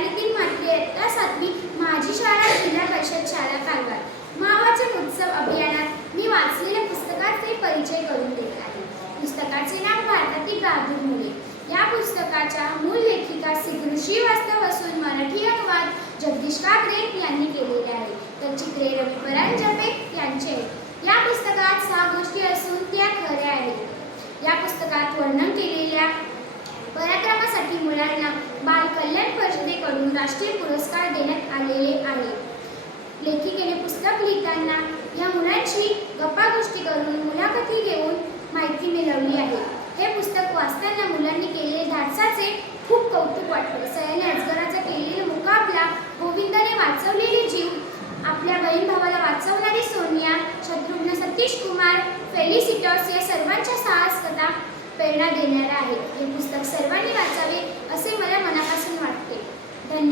नितीन म्हात्रे इयत्ता सातवी माझी शाळा जिल्हा परिषद शाळा कालवार मावाचे उत्सव अभियानात मी वाचलेल्या पुस्तकाचे परिचय करून देत आहे. पुस्तकाचे नाव भारतातील बहादूर मुले या पुस्तकाच्या मूळ लेखिका श्री श्रीवास्तव असून मराठी अनुवाद जगदीश कागरे यांनी केलेले आहे. तर चित्रे रवी परांजपे यांचे. या पुस्तकात सहा गोष्टी असून त्या खऱ्या आहेत. या पुस्तकात वर्णन केलेल्या पराक्रमासाठी मुलांना बाल कल्याण राष्ट्रीय पुरस्कार देण्यात आलेले आहे. लेखिकेने पुस्तक लिहिताना या मुलांशी गप्पा गोष्टी करून मुलाखती घेऊन माहिती मिळवली आहे. हे पुस्तक वाचताना मुलांनी केलेले धाडसाचे खूप कौतुक वाटते. सयाने अजगराचा केलेला मुकाबला गोविंदाने वाचवलेले जीव आपल्या बहीण भावाला वाचवणारी सोनिया शत्रुघ्न सतीश कुमार फेलिसिटॉस या सर्वांच्या साहस कथा प्रेरणा देणाऱ्या आहेत